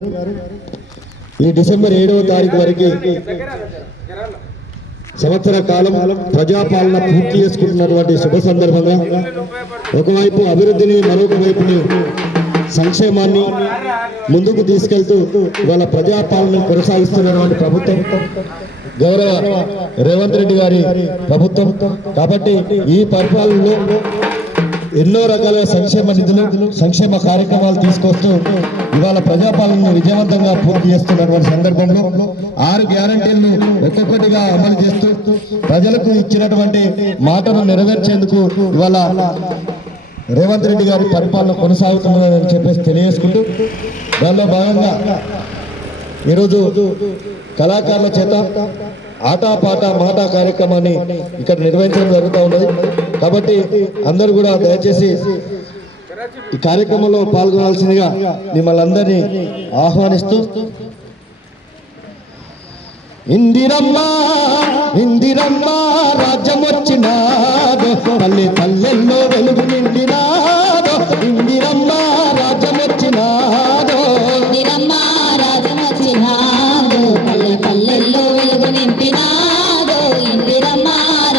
ఈ డిసెంబర్ 7వ తారీఖు వరకు సంవత్సర కాలం ప్రజాపాలన పూర్తి చేసుకుంటున్నటువంటి శుభ సందర్భంగా ఒకవైపు అభివృద్ధిని మరొక వైపుని సంక్షేమాన్ని ముందుకు తీసుకెళ్తూ ఇవాళ ప్రజాపాలన కొనసాగిస్తున్నటువంటి ప్రభుత్వం గౌరవ రేవంత్ రెడ్డి గారి ప్రభుత్వం కాబట్టి ఈ పరిపాలనలో ఎన్నో రకాల సంక్షేమ నిధులు సంక్షేమ కార్యక్రమాలు తీసుకొస్తూ ఇవాళ ప్రజాపాలనను విజయవంతంగా పూర్తి చేస్తున్నటువంటి సందర్భంలో 6 గ్యారంటీలను ఒక్కొక్కటిగా అమలు చేస్తూ ప్రజలకు ఇచ్చినటువంటి మాటను నెరవేర్చేందుకు ఇవాళ రేవంత్ రెడ్డి గారి పరిపాలన కొనసాగుతున్నదని చెప్పేసి తెలియజేసుకుంటూ దానిలో భాగంగా ఈరోజు కళాకారుల చేత ఆటపాట మాట కార్యక్రమాన్ని ఇక్కడ నిర్వహించడం జరుగుతూ ఉన్నది కాబట్టి అందరూ కూడా దయచేసి ఈ కార్యక్రమంలో పాల్గొనాల్సిందిగా మిమ్మల్ని అందరినీ ఆహ్వానిస్తూ ఇందిరమ్మ ఇందిరమ్మ రాజ్యం వచ్చినాదో పల్లె పల్లెల్లో వెలుగు నిండినాదో ఇందిరమ్మ రాజ్యం వచ్చినాదో ఇందిరమ్మ రాజ్యం వచ్చినాదో పల్లె పల్లెల్లో వెలుగు నిండినాదో ఇందిరమ్మ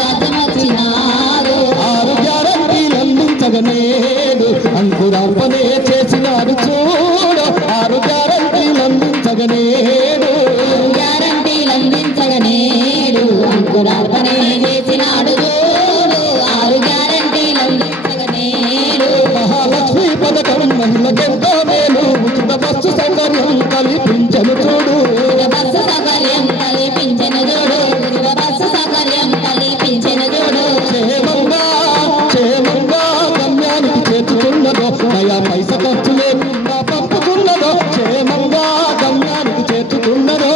రాజ్యం వచ్చినాదో 6 గ్యారంటీలు అందించగనేడు అంకురార్పణే చేసినాడు చూడు 6 గ్యారంటీలు అందించగనేడు నేడు అంకురార్పణే చేసినాడు చూడు 6 గ్యారంటీలు అందించగనేడు మహాలక్ష్మి పథకం మహిళకెంతో మేలు ఉచిత బస్సు సౌకర్యం కల్పించను చూడు బస్సు సౌకర్యం కల్పించను చూడు బస్సు సౌకర్యం కల్పించను చూడు క్షేమంగా క్షేమంగా గమ్యానికి చేర్చుకున్నదో నయా పైస ఖర్చు లేకుండా పంపుతున్నదో క్షేమంగా గమ్యానికి చేర్చుకున్నదో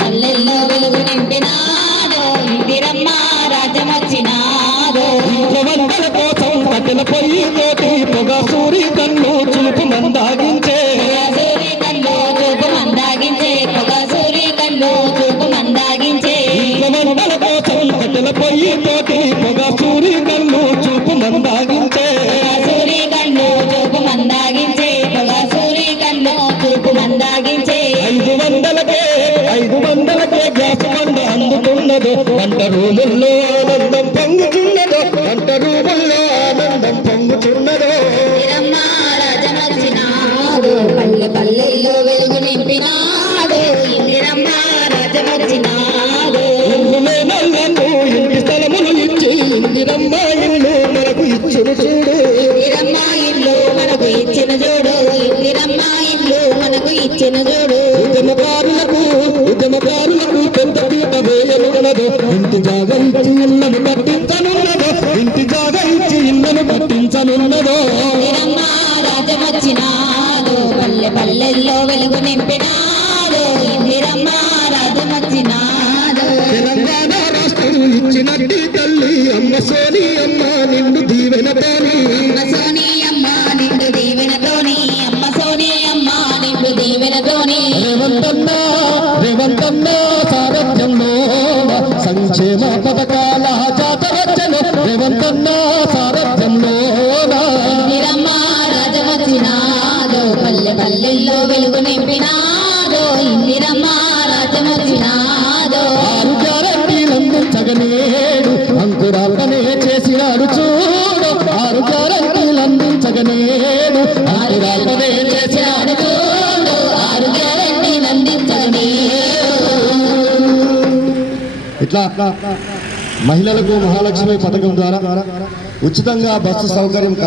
పల్లెల్లో వెలుగు నింపినాడు ఇందిరమ్మ రాజ్యం వచ్చినాడు ఇంద్రవందల కోసం కట్టెల పొయ్యి తోటి పొగ సూరి కన్ను చూపు మందాగించే సూరి కన్ను చూపు మందాగించే పొగ సూరి కన్ను చూపు మందాగించే ఇంద్రవందల కోసం కట్టెల పొయ్యి తోటి పొగ సూరి కన్ను చూపు మందాగించే సూరి కన్ను చూపు మందాగించే పొగ సూరి కన్ను చూపు మందాగించే 500కే గ్యాస్ బండ అందుతున్నదో వంట రూముల్లో ఆనందం పొంగుతున్నదో వంట రూముల్లో ఆనందం పొంగుతున్నదో ఇందిరమ్మ రాజ్యం వచ్చినాడు పల్లె పల్లెల్లో వెలుగు నింపినాడు ఇందిరమ్మ రాజ్యం వచ్చినాడు ఇల్లు లేనల్లను ఇంటి స్థలములు ఇచ్చి ఇందిరమ్మ ఇల్లు మనకు ఇచ్చిన చూడు ఇందిరమ్మ ఇల్లు మనకు ఇచ్చిన చూడు ఇందిరమ్మ ఇల్లు మనకు ఇచ్చిన చూడు ఉద్యమకారులకు పెద్ద పీట వేయనున్నదో ఇంటి జాగా ఇచ్చి ఇళ్లను కట్టించనున్నదో ఇంటి జాగా ఇచ్చి ఇళ్లను కట్టించనున్నదో ఇందిరమ్మ రాజ్యం వచ్చినాడు పల్లె పల్లెల్లో వెలుగు నింపినాడు ఇందిరమ్మ రాజ్యం వచ్చినాడు తెలంగాణ రాష్ట్రం ఇచ్చినట్టి తల్లి అమ్మ సోని అమ్మ నిండు దీవెనతోని అమ్మ సోని అమ్మ నిండు దీవెనతోని అమ్మ సోని అమ్మ నిండు దీవెనతోని రేవంతన్న సారథ్యంలో సంక్షేమ పథకాల జాతరచను రేవంతన్న సారథ్యంలో ఇందిరమ్మ రాజ్యం వచ్చినాడు పల్లె పల్లెల్లో వెలుగు నింపినాడు ఇందిరమ్మ రాజ్యం వచ్చినాడు 6 గ్యారంటీలు అందించగనేడు అంకురార్పణే చేసినాడు చూడు 6 గ్యారంటీలు అందించగనేడు అంకురార్పణే చేసినాడు చూడు 6 గ్యారంటీలు అందించగనేడు ఇట్లా మహిళలకు మహాలక్ష్మి పథకం ద్వారా ఉచితంగా బస్సు సౌకర్యం